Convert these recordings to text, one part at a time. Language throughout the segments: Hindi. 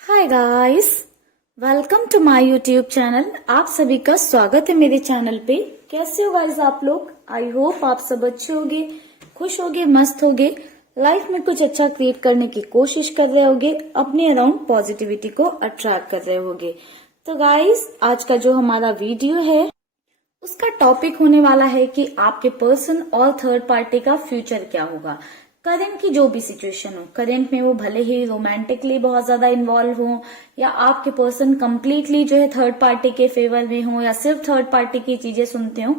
Hi guys, welcome to my YouTube channel. आप सभी का स्वागत है मेरे चैनल पे। कैसे हो गाइस आप लोग? आई होप आप सब अच्छे होगे, खुश होगे, मस्त होगे, लाइफ में कुछ अच्छा क्रिएट करने की कोशिश कर रहे होगे, अपने अराउंड पॉजिटिविटी को अट्रैक्ट कर रहे होगे। तो गाइस आज का जो हमारा वीडियो है उसका टॉपिक होने वाला है कि आपके पर्सन और थर्ड पार्टी का फ्यूचर क्या होगा। करंट की जो भी सिचुएशन हो, करंट में वो भले ही रोमांटिकली बहुत ज्यादा इन्वॉल्व हो या आपके पर्सन कंप्लीटली जो है थर्ड पार्टी के फेवर में हो या सिर्फ थर्ड पार्टी की चीजें सुनते हो,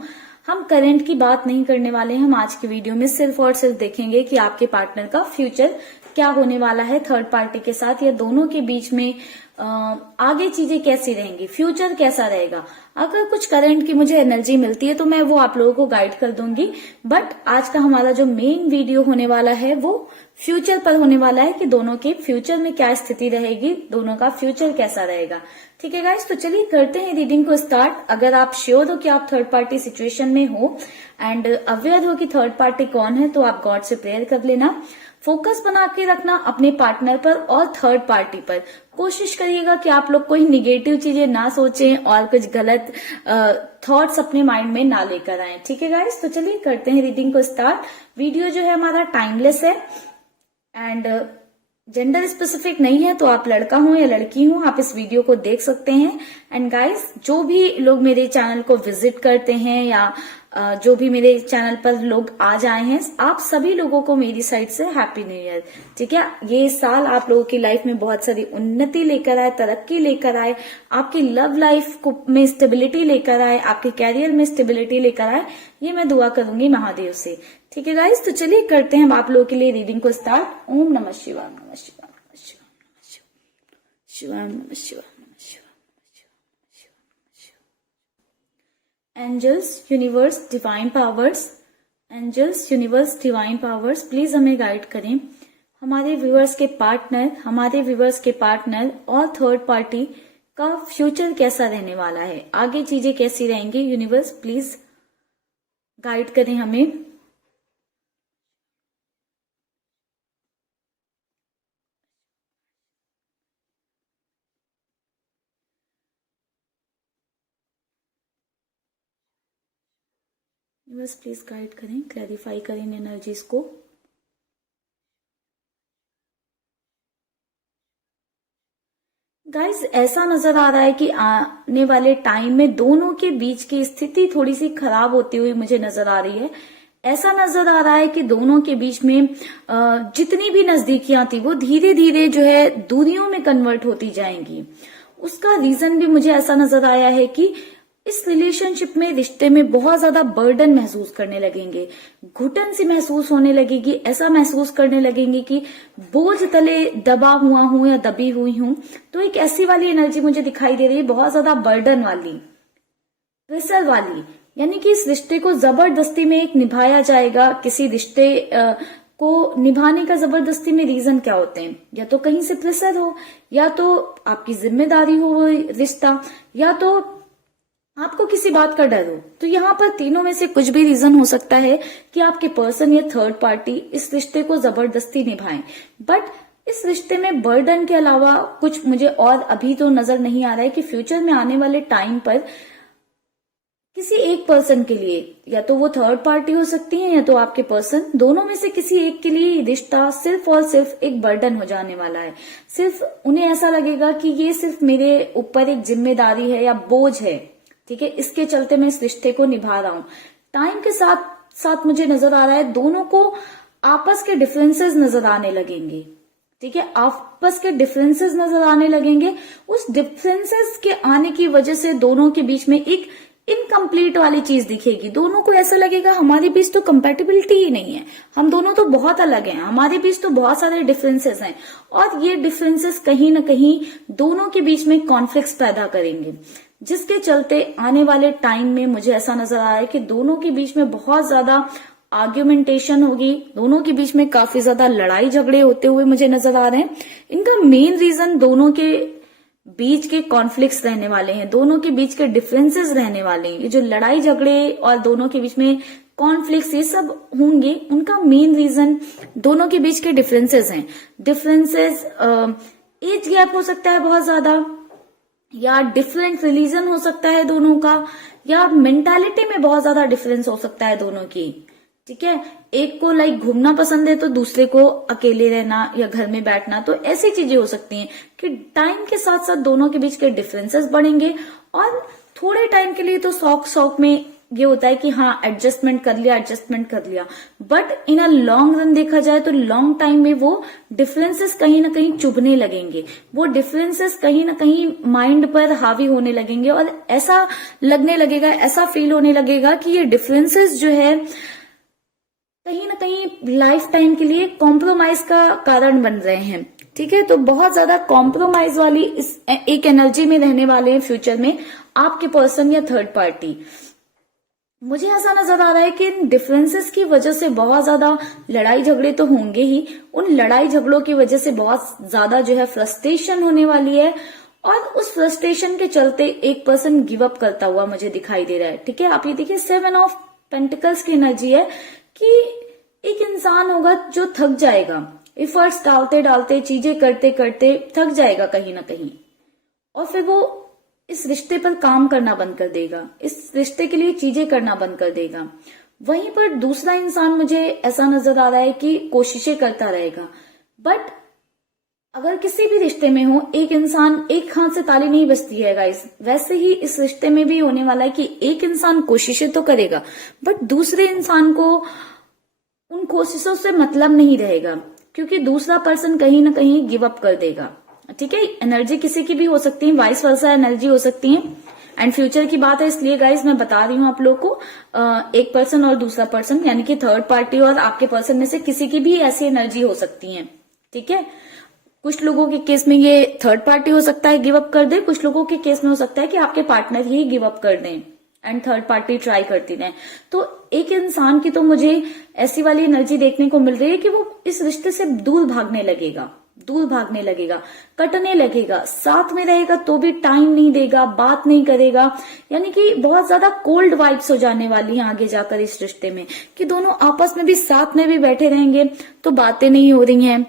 हम करंट की बात नहीं करने वाले हैं। हम आज की वीडियो में सिर्फ और सिर्फ देखेंगे कि आपके पार्टनर का फ्यूचर क्या होने वाला है थर्ड पार्टी के साथ, या दोनों के बीच में आगे चीजें कैसी रहेंगी, फ्यूचर कैसा रहेगा। अगर कुछ करंट की मुझे एनर्जी मिलती है तो मैं वो आप लोगों को गाइड कर दूंगी, बट आज का हमारा जो मेन वीडियो होने वाला है वो फ्यूचर पर होने वाला है कि दोनों के फ्यूचर में क्या स्थिति रहेगी, दोनों का फ्यूचर कैसा रहेगा। ठीक है गाइस, तो चलिए करते हैं रीडिंग को स्टार्ट। अगर आप श्योर हो कि आप थर्ड पार्टी सिचुएशन में हो एंड अवेयर हो कि थर्ड पार्टी कौन है, तो आप गॉड से प्रेयर कर लेना। फोकस बना के रखना अपने पार्टनर पर और थर्ड पार्टी पर। कोशिश करिएगा कि आप लोग कोई निगेटिव चीजें ना सोचें और कुछ गलत थॉट्स अपने माइंड में ना लेकर आए। ठीक है गाइस, तो चलिए करते हैं रीडिंग को स्टार्ट। वीडियो जो है हमारा टाइमलेस है एंड जेंडर स्पेसिफिक नहीं है, तो आप लड़का हो या लड़की हो आप इस वीडियो को देख सकते हैं। एंड गाइस जो भी लोग मेरे चैनल को विजिट करते हैं या जो भी मेरे चैनल पर लोग आज आए हैं, आप सभी लोगों को मेरी साइड से हैप्पी न्यू ईयर। ठीक है, ये साल आप लोगों की लाइफ में बहुत सारी उन्नति लेकर आए, तरक्की लेकर आए, आपकी लव लाइफ में स्टेबिलिटी लेकर आए, आपके कैरियर में स्टेबिलिटी लेकर आए, ये मैं दुआ करूंगी महादेव से। ठीक है गाइस, तो चलिए करते हैं हम आप लोगों के लिए रीडिंग को स्टार्ट। ओम नमः शिवाय, नमः शिवाय, नमः शिवाय, नमः शिवाय, नमः शिवाय, नमः शिवाय। Angels, universe, divine powers, angels, universe, divine powers, please हमें गाइड करें। हमारे व्यूअर्स के पार्टनर और थर्ड पार्टी का फ्यूचर कैसा रहने वाला है, आगे चीजें कैसी रहेंगी। यूनिवर्स प्लीज गाइड करें हमें। यूनिवर्स प्लीज गाइड करें, क्लैरिफाई करें इन एनर्जीज को। गाइस ऐसा नजर आ रहा है कि आने वाले टाइम में दोनों के बीच की स्थिति थोड़ी सी खराब होती हुई मुझे नजर आ रही है। ऐसा नजर आ रहा है कि दोनों के बीच में जितनी भी नजदीकियां थी वो धीरे धीरे जो है दूरियों में कन्वर्ट होती जाएंगी। उसका रीजन भी मुझे ऐसा नजर आया है कि इस रिलेशनशिप में, रिश्ते में बहुत ज्यादा बर्डन महसूस करने लगेंगे, घुटन सी महसूस होने लगेगी, ऐसा महसूस करने लगेंगे कि बोझ तले दबा हुआ हूं या दबी हुई हूं। तो एक ऐसी वाली एनर्जी मुझे दिखाई दे रही है, बहुत ज्यादा बर्डन वाली, प्रेशर वाली, यानी कि इस रिश्ते को जबरदस्ती में एक निभाया जाएगा। किसी रिश्ते को निभाने का जबरदस्ती में रीजन क्या होते हैं, या तो कहीं से प्रेशर हो, या तो आपकी जिम्मेदारी हो वो रिश्ता, या तो आपको किसी बात का डर हो। तो यहाँ पर तीनों में से कुछ भी रीजन हो सकता है कि आपके पर्सन या थर्ड पार्टी इस रिश्ते को जबरदस्ती निभाएं। बट इस रिश्ते में बर्डन के अलावा कुछ मुझे और अभी तो नजर नहीं आ रहा है कि फ्यूचर में आने वाले टाइम पर किसी एक पर्सन के लिए, या तो वो थर्ड पार्टी हो सकती है या तो आपके पर्सन, दोनों में से किसी एक के लिए रिश्ता सिर्फ और सिर्फ एक बर्डन हो जाने वाला है। सिर्फ उन्हें ऐसा लगेगा कि ये सिर्फ मेरे ऊपर एक जिम्मेदारी है या बोझ है। ठीक है, इसके चलते मैं इस रिश्ते को निभा रहा हूं। टाइम के साथ साथ मुझे नजर आ रहा है दोनों को आपस के डिफरेंसेस नजर आने लगेंगे। ठीक है, आपस के डिफरेंसेस नजर आने लगेंगे। उस डिफरेंसेस के आने की वजह से दोनों के बीच में एक इनकम्प्लीट वाली चीज दिखेगी। दोनों को ऐसा लगेगा हमारे बीच तो कंपेटिबिलिटी ही नहीं है, हम दोनों तो बहुत अलग हैं, हमारे बीच तो बहुत सारे डिफरेंसेस हैं, और ये डिफरेंसेस कहीं ना कहीं दोनों के बीच में कॉन्फ्लिक्ट्स पैदा करेंगे, जिसके चलते आने वाले टाइम में मुझे ऐसा नजर आ रहा है कि दोनों के बीच में बहुत ज्यादा आर्ग्यूमेंटेशन होगी, दोनों के बीच में काफी ज्यादा लड़ाई झगड़े होते हुए मुझे नजर आ रहे हैं। इनका मेन रीजन दोनों के बीच के कॉन्फ्लिक्ट्स रहने वाले हैं, दोनों के बीच के डिफरेंसेस रहने वाले हैं। ये जो लड़ाई झगड़े और दोनों के बीच में कॉन्फ्लिक्ट्स ये सब होंगे, उनका मेन रीजन दोनों के बीच के डिफरेंसेस हैं। डिफरेंसेस एज गैप हो सकता है बहुत ज्यादा, या डिफरेंट रिलीजन हो सकता है दोनों का, या मेंटालिटी में बहुत ज्यादा डिफरेंस हो सकता है दोनों की। ठीक है, एक को लाइक घूमना पसंद है तो दूसरे को अकेले रहना या घर में बैठना। तो ऐसी चीजें हो सकती हैं कि टाइम के साथ साथ दोनों के बीच के डिफरेंसेस बढ़ेंगे, और थोड़े टाइम के लिए तो शौक शौक में ये होता है कि हाँ एडजस्टमेंट कर लिया, एडजस्टमेंट कर लिया, but in a long run देखा जाए तो लॉन्ग टाइम में वो डिफरेंसेस कहीं ना कहीं चुभने लगेंगे, वो डिफरेंसेस कहीं ना कहीं माइंड पर हावी होने लगेंगे, और ऐसा लगने लगेगा, ऐसा फील होने लगेगा कि ये डिफरेंसेस जो है कहीं ना कहीं लाइफ टाइम के लिए कॉम्प्रोमाइज का कारण बन रहे हैं। ठीक है, तो बहुत ज्यादा कॉम्प्रोमाइज वाली इस एक एनर्जी में रहने वाले हैं फ्यूचर में आपके पर्सन या थर्ड पार्टी। मुझे ऐसा नजर आ रहा है कि इन डिफरेंसेस की वजह से बहुत ज्यादा लड़ाई झगड़े तो होंगे ही, उन लड़ाई झगड़ों की वजह से बहुत ज्यादा जो है फ्रस्ट्रेशन होने वाली है, और उस फ्रस्ट्रेशन के चलते एक पर्सन गिव अप करता हुआ मुझे दिखाई दे रहा है। ठीक है, आप ये देखिए 7 ऑफ पेंटिकल्स की एनर्जी है कि एक इंसान होगा जो थक जाएगा, एफर्ट्स डालते डालते चीजें करते करते थक जाएगा कहीं ना कहीं, और फिर वो इस रिश्ते पर काम करना बंद कर देगा, इस रिश्ते के लिए चीजें करना बंद कर देगा। वहीं पर दूसरा इंसान मुझे ऐसा नजर आ रहा है कि कोशिशें करता रहेगा, बट अगर किसी भी रिश्ते में हो एक इंसान, एक हाथ से ताली नहीं बजती है गाइस, वैसे ही इस रिश्ते में भी होने वाला है कि एक इंसान कोशिशें तो करेगा बट दूसरे इंसान को उन कोशिशों से मतलब नहीं रहेगा, क्योंकि दूसरा पर्सन कहीं ना कहीं गिव अप कर देगा। ठीक है, एनर्जी किसी की भी हो सकती है, वाइस वर्सा एनर्जी हो सकती है, एंड फ्यूचर की बात है इसलिए गाइस मैं बता रही हूँ आप लोग को, एक पर्सन और दूसरा पर्सन यानी कि थर्ड पार्टी और आपके पर्सन में से किसी की भी ऐसी एनर्जी हो सकती है। ठीक है, कुछ लोगों के केस में ये थर्ड पार्टी हो सकता है गिव अप कर दे, कुछ लोगों के केस में हो सकता है कि आपके पार्टनर ही गिव अप कर दें एंड थर्ड पार्टी ट्राई करती रहे। तो एक इंसान की तो मुझे ऐसी वाली एनर्जी देखने को मिल रही है कि वो इस रिश्ते से दूर भागने लगेगा, दूर भागने लगेगा, कटने लगेगा, साथ में रहेगा तो भी टाइम नहीं देगा, बात नहीं करेगा, यानी कि बहुत ज्यादा कोल्ड वाइब्स हो जाने वाली हैं आगे जाकर इस रिश्ते में, कि दोनों आपस में भी साथ में भी बैठे रहेंगे तो बातें नहीं हो रही हैं,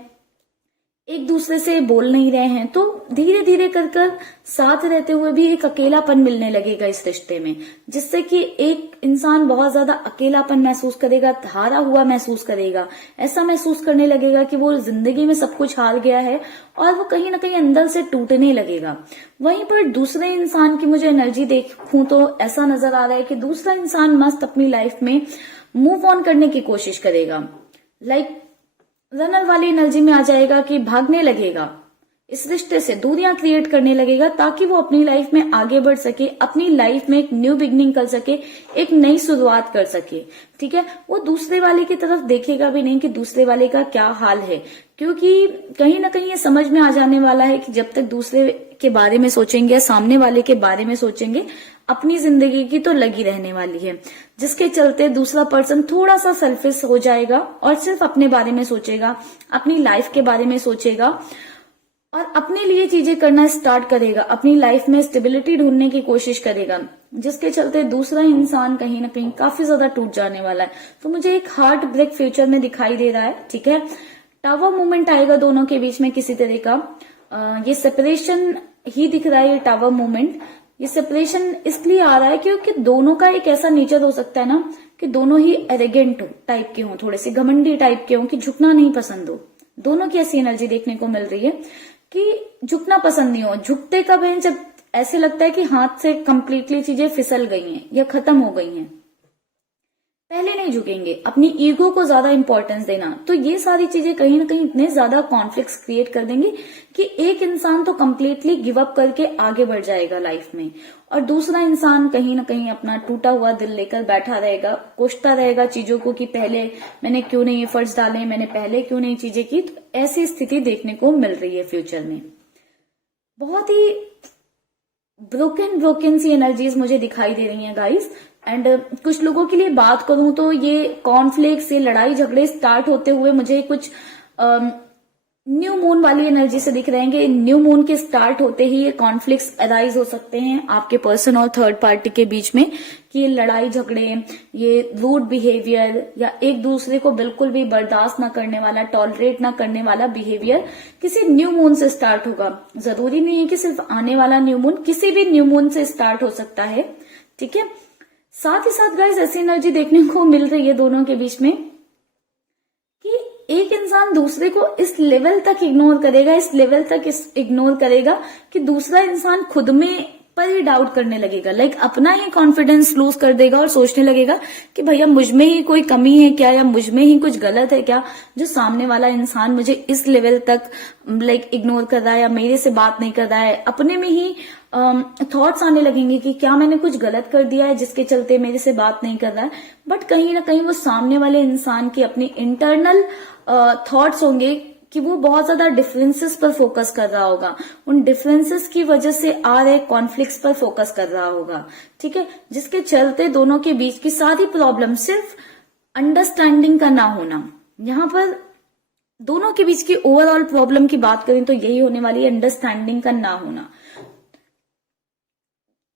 एक दूसरे से बोल नहीं रहे हैं, तो धीरे धीरे कर कर साथ रहते हुए भी एक अकेलापन मिलने लगेगा इस रिश्ते में, जिससे कि एक इंसान बहुत ज्यादा अकेलापन महसूस करेगा, हारा हुआ महसूस करेगा, ऐसा महसूस करने लगेगा कि वो जिंदगी में सब कुछ हार गया है और वो कहीं ना कहीं अंदर से टूटने लगेगा। वहीं पर दूसरे इंसान की मुझे एनर्जी देखूं तो ऐसा नजर आ रहा है कि दूसरा इंसान मस्त अपनी लाइफ में मूव ऑन करने की कोशिश करेगा, लाइक रनर वाली एनर्जी में आ जाएगा कि भागने लगेगा, इस रिश्ते से दूरियां क्रिएट करने लगेगा ताकि वो अपनी लाइफ में आगे बढ़ सके, अपनी लाइफ में एक न्यू बिगनिंग कर सके, एक नई शुरुआत कर सके। ठीक है, वो दूसरे वाले की तरफ देखेगा भी नहीं कि दूसरे वाले का क्या हाल है, क्योंकि कहीं ना कहीं ये समझ में आ जाने वाला है कि जब तक दूसरे के बारे में सोचेंगे या सामने वाले के बारे में सोचेंगे अपनी जिंदगी की तो लगी रहने वाली है, जिसके चलते दूसरा पर्सन थोड़ा सा सेल्फिश हो जाएगा और सिर्फ अपने बारे में सोचेगा, अपनी लाइफ के बारे में सोचेगा और अपने लिए चीजें करना स्टार्ट करेगा, अपनी लाइफ में स्टेबिलिटी ढूंढने की कोशिश करेगा, जिसके चलते दूसरा इंसान कहीं ना कहीं काफी ज्यादा टूट जाने वाला है। तो मुझे एक हार्ट ब्रेक फ्यूचर में दिखाई दे रहा है। ठीक है, टावर मूवमेंट आएगा दोनों के बीच में किसी तरह का, ये सेपरेशन ही दिख रहा है, ये टावर मूवमेंट, ये सेपरेशन इसलिए आ रहा है क्योंकि दोनों का एक ऐसा नेचर हो सकता है ना कि दोनों ही एरोगेंट टाइप के हों, थोड़े से घमंडी टाइप के हों, कि झुकना नहीं पसंद हो। दोनों की ऐसी एनर्जी देखने को मिल रही है कि झुकना पसंद नहीं हो। झुकते कब है? जब ऐसे लगता है कि हाथ से कंप्लीटली चीजें फिसल गई हैं या खत्म हो गई हैं, पहले नहीं झुकेंगे। अपनी ईगो को ज्यादा इंपॉर्टेंस देना, तो ये सारी चीजें कहीं ना कहीं इतने ज्यादा कॉन्फ्लिक्ट्स क्रिएट कर देंगे कि एक इंसान तो कंप्लीटली गिव अप करके आगे बढ़ जाएगा लाइफ में, और दूसरा इंसान कहीं ना कहीं अपना टूटा हुआ दिल लेकर बैठा रहेगा, कोसता रहेगा चीजों को कि पहले मैंने क्यों नहीं एफर्ट्स डाले, मैंने पहले क्यों नहीं चीजें की। तो ऐसी स्थिति देखने को मिल रही है फ्यूचर में। बहुत ही ब्रोकन सी एनर्जीज मुझे दिखाई दे रही हैं गाइस। एंड कुछ लोगों के लिए बात करूं तो ये कॉन्फ्लिक्ट से लड़ाई झगड़े स्टार्ट होते हुए मुझे कुछ न्यू मून वाली एनर्जी से दिख रहेंगे। न्यू मून के स्टार्ट होते ही ये कॉन्फ्लिक्ट्स अराइज हो सकते हैं आपके पर्सन और थर्ड पार्टी के बीच में, कि ये लड़ाई झगड़े, ये रूड बिहेवियर या एक दूसरे को बिल्कुल भी बर्दाश्त ना करने वाला, टॉलरेट ना करने वाला बिहेवियर किसी न्यू मून से स्टार्ट होगा। जरूरी नहीं है कि सिर्फ आने वाला न्यू मून, किसी भी न्यू मून से स्टार्ट हो सकता है। ठीक है, साथ ही साथ गाइस ऐसी एनर्जी देखने को मिल रही है दोनों के बीच में कि एक इंसान दूसरे को इस लेवल तक इग्नोर करेगा, इस लेवल तक इग्नोर करेगा कि दूसरा इंसान खुद में पर ही डाउट करने लगेगा, लाइक अपना ही कॉन्फिडेंस लूज कर देगा और सोचने लगेगा कि भैया मुझ में ही कोई कमी है क्या, या मुझ में ही कुछ गलत है क्या, जो सामने वाला इंसान मुझे इस लेवल तक लाइक इग्नोर कर रहा है या मेरे से बात नहीं कर रहा है। अपने में ही थॉट्स आने लगेंगे कि क्या मैंने कुछ गलत कर दिया है जिसके चलते मेरे से बात नहीं कर रहा है। बट कहीं ना कहीं वो सामने वाले इंसान की अपनी इंटरनल थॉट्स होंगे कि वो बहुत ज्यादा डिफरेंसेस पर फोकस कर रहा होगा, उन डिफरेंसेस की वजह से आ रहे कॉन्फ्लिक्ट्स पर फोकस कर रहा होगा। ठीक है, जिसके चलते दोनों के बीच की सारी प्रॉब्लम सिर्फ अंडरस्टैंडिंग का ना होना। यहाँ पर दोनों के बीच की ओवरऑल प्रॉब्लम की बात करें तो यही होने वाली है, अंडरस्टैंडिंग का ना होना।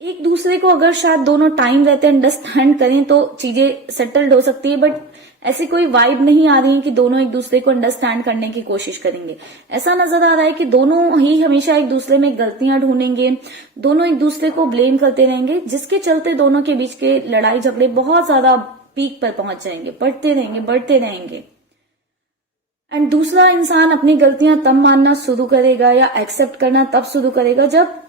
एक दूसरे को अगर शायद दोनों टाइम रहते अंडरस्टैंड करें तो चीजें सेटल्ड हो सकती है, बट ऐसी कोई वाइब नहीं आ रही है कि दोनों एक दूसरे को अंडरस्टैंड करने की कोशिश करेंगे। ऐसा नजर आ रहा है कि दोनों ही हमेशा एक दूसरे में गलतियां ढूंढेंगे, दोनों एक दूसरे को ब्लेम करते रहेंगे, जिसके चलते दोनों के बीच के लड़ाई झगड़े बहुत ज्यादा पीक पर पहुंच जाएंगे, बढ़ते रहेंगे। एंड दूसरा इंसान अपनी गलतियां तब मानना शुरू करेगा या एक्सेप्ट करना तब शुरू करेगा जब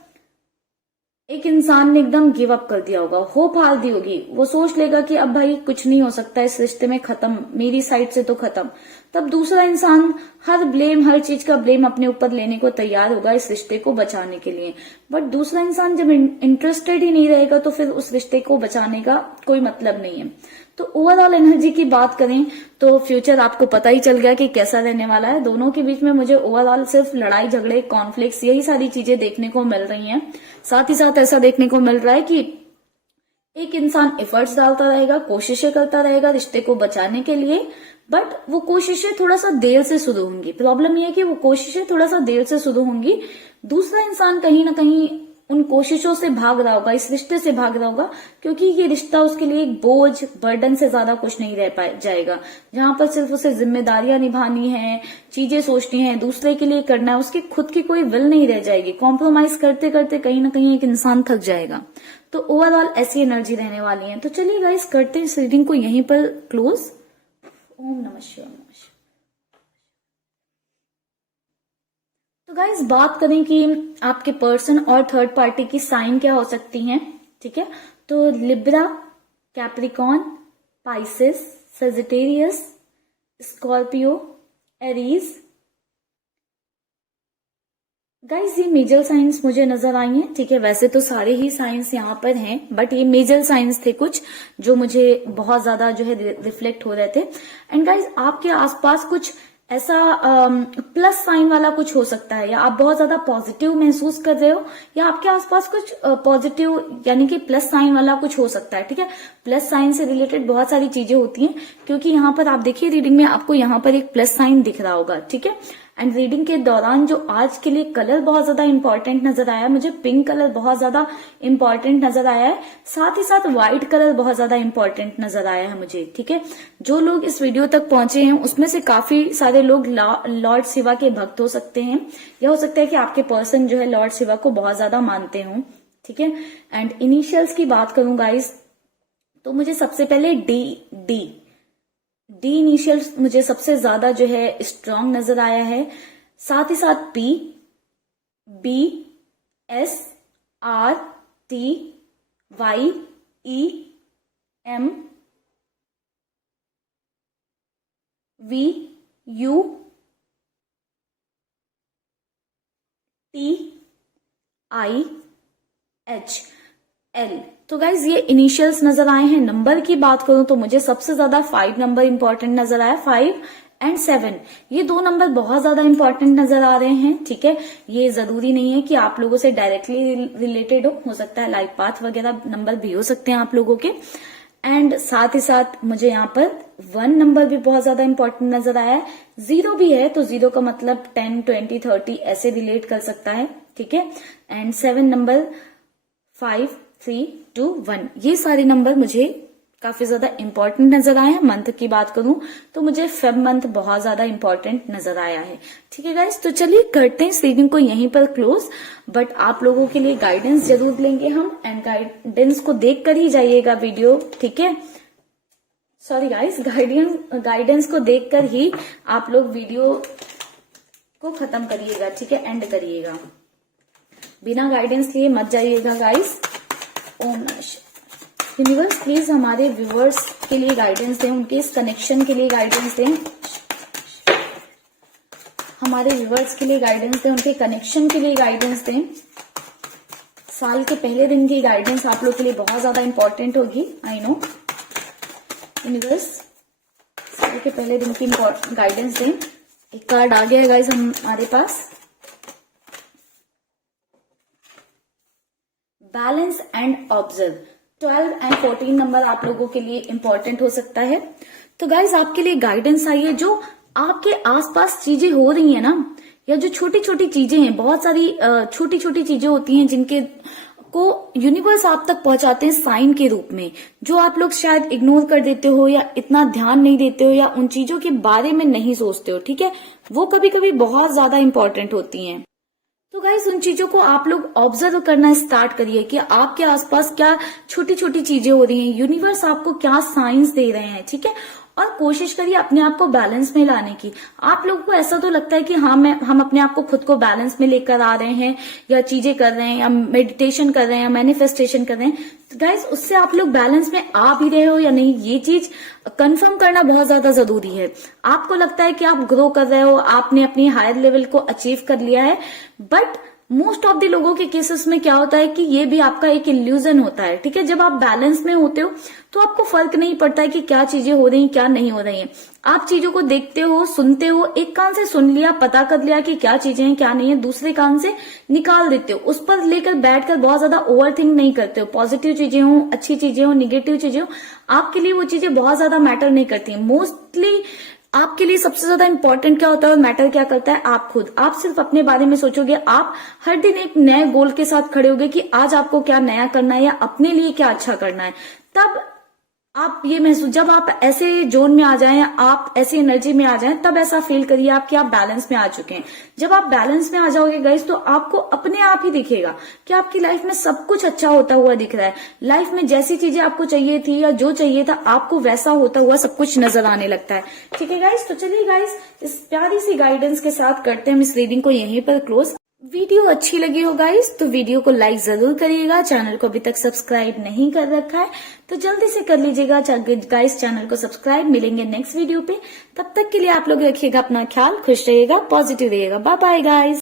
एक इंसान ने एकदम गिव अप कर दिया होगा, होप हार दी होगी, वो सोच लेगा कि अब भाई कुछ नहीं हो सकता इस रिश्ते में, खत्म, मेरी साइड से तो खत्म। तब दूसरा इंसान हर चीज का ब्लेम अपने ऊपर लेने को तैयार होगा इस रिश्ते को बचाने के लिए। बट दूसरा इंसान जब इंटरेस्टेड ही नहीं रहेगा तो फिर उस रिश्ते को बचाने का कोई मतलब नहीं है। तो ओवरऑल एनर्जी की बात करें तो फ्यूचर आपको पता ही चल गया कि कैसा रहने वाला है। दोनों के बीच में मुझे ओवरऑल सिर्फ लड़ाई झगड़े, कॉन्फ्लिक्ट्स, यही सारी चीजें देखने को मिल रही हैं। साथ ही साथ ऐसा देखने को मिल रहा है कि एक इंसान एफर्ट्स डालता रहेगा, कोशिशें करता रहेगा रिश्ते को बचाने के लिए, बट वो कोशिशें थोड़ा सा देर से शुरू होंगी। प्रॉब्लम ये है कि वो कोशिशें थोड़ा सा देर से शुरू होंगी, दूसरा इंसान कहीं ना कहीं उन कोशिशों से भाग रहा होगा, इस रिश्ते से भाग रहा होगा, क्योंकि ये रिश्ता उसके लिए एक बोझ, बर्डन से ज्यादा कुछ नहीं रह जाएगा। जहां पर सिर्फ उसे जिम्मेदारियां निभानी है, चीजें सोचनी है, दूसरे के लिए करना है, उसकी खुद की कोई विल नहीं रह जाएगी। कॉम्प्रोमाइज करते करते कहीं ना कहीं एक इंसान थक जाएगा। तो ओवरऑल ऐसी एनर्जी रहने वाली है। तो चलिए गाइस, करते हैं इस रीडिंग को यहीं पर क्लोज। ओम नमः शिवाय। तो गाइस बात करें कि आपके पर्सन और थर्ड पार्टी की साइन क्या हो सकती हैं। ठीक है, तो Libra, Capricorn, Pisces, Sagittarius, Scorpio, Aries. Guys ये मेजर साइंस मुझे नजर आई हैं। ठीक है, वैसे तो सारे ही साइंस यहाँ पर हैं, बट ये मेजर साइंस थे कुछ जो मुझे बहुत ज्यादा जो है रिफ्लेक्ट हो रहे थे। एंड गाइस आपके आसपास कुछ ऐसा प्लस साइन वाला कुछ हो सकता है, या आप बहुत ज्यादा पॉजिटिव महसूस कर रहे हो, या आपके आसपास कुछ पॉजिटिव यानी कि प्लस साइन वाला कुछ हो सकता है। ठीक है, प्लस साइन से रिलेटेड बहुत सारी चीजें होती हैं, क्योंकि यहाँ पर आप देखिए रीडिंग में आपको यहाँ पर एक प्लस साइन दिख रहा होगा। ठीक है, एंड रीडिंग के दौरान जो आज के लिए कलर बहुत ज्यादा इंपॉर्टेंट नजर आया मुझे, पिंक कलर बहुत ज्यादा इंपॉर्टेंट नजर आया है, साथ ही साथ व्हाइट कलर बहुत ज्यादा इंपॉर्टेंट नजर आया है मुझे। ठीक है, जो लोग इस वीडियो तक पहुंचे हैं उसमें से काफी सारे लोग लॉर्ड शिवा के भक्त हो सकते हैं, या हो सकता है कि आपके पर्सन जो है लॉर्ड शिवा को बहुत ज्यादा मानते हो। ठीक है, एंड इनिशियल्स की बात करूं गाइस तो मुझे सबसे पहले डी इनिशियल्स मुझे सबसे ज्यादा जो है स्ट्रांग नजर आया है, साथ ही साथ P, B, S, R, T, Y, E, M, V, U, T, I, H, L. तो गाइज ये इनिशियल्स नजर आए हैं। नंबर की बात करूं तो मुझे सबसे ज्यादा 5 नंबर इंपॉर्टेंट नजर आया, 5 एंड 7। ये 2 नंबर बहुत ज्यादा इंपॉर्टेंट नजर आ रहे हैं। ठीक है, ये जरूरी नहीं है कि आप लोगों से डायरेक्टली रिलेटेड हो सकता है लाइफ पाथ वगैरह नंबर भी हो सकते हैं आप लोगों के। एंड साथ ही साथ मुझे यहाँ पर 1 नंबर भी बहुत ज्यादा इंपॉर्टेंट नजर आया है। 0 भी है तो 0 का मतलब 10, 20, 30 ऐसे रिलेट कर सकता है, ठीक है। एंड 7 नंबर, 5, 3, 2, 1, ये सारे नंबर मुझे काफी ज्यादा इंपॉर्टेंट नजर आए हैं। मंथ की बात करूं तो मुझे फेब मंथ बहुत ज्यादा इंपॉर्टेंट नजर आया है, ठीक है गाइस। तो चलिए करते हैं इस रीडिंग को यहीं पर क्लोज, बट आप लोगों के लिए गाइडेंस जरूर लेंगे हम, एंड गाइडेंस को देख कर ही जाइएगा वीडियो, ठीक है। सॉरी गाइस, गाइडेंस को देखकर ही आप लोग वीडियो को खत्म करिएगा, ठीक है, एंड करिएगा। बिना गाइडेंस लिए मत जाइएगा गाइस। ओम नमः शिवाय। यूनिवर्स प्लीज हमारे व्यूअर्स के लिए गाइडेंस दें, उनके इस कनेक्शन के लिए गाइडेंस दें, हमारे व्यूअर्स के लिए गाइडेंस दें, उनके कनेक्शन के लिए गाइडेंस दें। साल के पहले दिन की गाइडेंस आप लोग के लिए बहुत ज्यादा इंपॉर्टेंट होगी, आई नो। यूनिवर्स साल के पहले दिन की गाइडेंस दें। एक कार्ड आ गया है गाइस हमारे पास, balance and observe. 12 and 14 number आप लोगों के लिए इंपॉर्टेंट हो सकता है। तो गाइज आपके लिए गाइडेंस आई है, जो आपके आसपास चीजें हो रही है ना, या जो छोटी छोटी चीजें हैं, बहुत सारी छोटी छोटी चीजें होती हैं जिनके को यूनिवर्स आप तक पहुंचाते हैं साइन के रूप में, जो आप लोग शायद इग्नोर कर देते हो या इतना ध्यान नहीं देते हो या उन चीजों के बारे में नहीं सोचते हो, ठीक है। वो कभी कभी बहुत ज्यादा इंपॉर्टेंट होती हैं। तो गाइस उन चीजों को आप लोग ऑब्जर्व करना स्टार्ट करिए कि आपके आसपास क्या छोटी छोटी चीजें हो रही हैं, यूनिवर्स आपको क्या साइंस दे रहे हैं, ठीक है। और कोशिश करिए अपने आप को बैलेंस में लाने की। आप लोगों को ऐसा तो लगता है कि हाँ हम अपने आप को खुद को बैलेंस में लेकर आ रहे हैं, या चीजें कर रहे हैं, या मेडिटेशन कर रहे हैं, या मैनिफेस्टेशन कर रहे हैं, तो गाइस उससे आप लोग बैलेंस में आ भी रहे हो या नहीं, ये चीज कंफर्म करना बहुत ज्यादा जरूरी है। आपको लगता है कि आप ग्रो कर रहे हो, आपने अपनी हायर लेवल को अचीव कर लिया है, बट मोस्ट ऑफ द लोगों के केसेस में क्या होता है कि ये भी आपका एक इल्यूजन होता है, ठीक है। जब आप बैलेंस में होते हो तो आपको फर्क नहीं पड़ता है कि क्या चीजें हो रही हैं क्या नहीं हो रही हैं। आप चीजों को देखते हो, सुनते हो, एक कान से सुन लिया, पता कर लिया कि क्या चीजें हैं क्या नहीं है, दूसरे कान से निकाल देते हो, उस पर लेकर बैठकर बहुत ज्यादा ओवर थिंक नहीं करते हो। पॉजिटिव चीजें हो, अच्छी चीजें हो, निगेटिव चीजें हो, आपके लिए वो चीजें बहुत ज्यादा मैटर नहीं करती है। मोस्टली आपके लिए सबसे ज्यादा इंपॉर्टेंट क्या होता है और मैटर क्या करता है, आप खुद। आप सिर्फ अपने बारे में सोचोगे, आप हर दिन एक नए गोल के साथ खड़े होगे कि आज आपको क्या नया करना है या अपने लिए क्या अच्छा करना है। तब आप ये महसूस, जब आप ऐसे जोन में आ जाएं, आप ऐसी एनर्जी में आ जाएं, तब ऐसा फील करिए आप कि आप बैलेंस में आ चुके हैं। जब आप बैलेंस में आ जाओगे गाइस, तो आपको अपने आप ही दिखेगा कि आपकी लाइफ में सब कुछ अच्छा होता हुआ दिख रहा है। लाइफ में जैसी चीजें आपको चाहिए थी या जो चाहिए था, आपको वैसा होता हुआ सब कुछ नजर आने लगता है, ठीक है गाइस। तो चलिए गाइस, इस प्यारी सी गाइडेंस के साथ करते हैं हम इस रीडिंग को यहीं पर क्लोज। वीडियो अच्छी लगी हो गाइस तो वीडियो को लाइक जरूर करिएगा। चैनल को अभी तक सब्सक्राइब नहीं कर रखा है तो जल्दी से कर लीजिएगा गाइस, चैनल को सब्सक्राइब। मिलेंगे नेक्स्ट वीडियो पे, तब तक के लिए आप लोग रखिएगा अपना ख्याल, खुश रहिएगा, पॉजिटिव रहिएगा। Bye bye guys.